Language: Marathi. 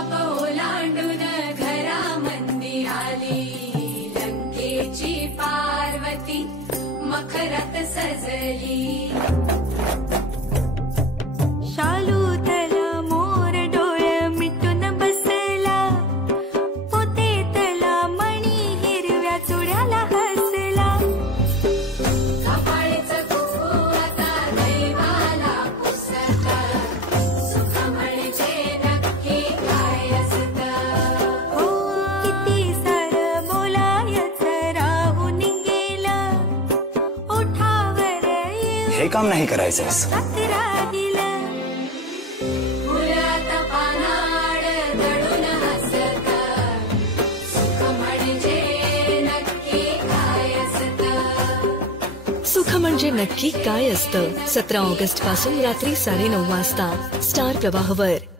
पाप ओलांडून घरामंदी आली, लंकेची पार्वती मखरात सजली। हे काम नाही करायचं असं। सुख म्हणजे नक्की काय असतं? 17 ऑगस्ट पासून रात्री 9:30 वाजता स्टार प्रवाहवर।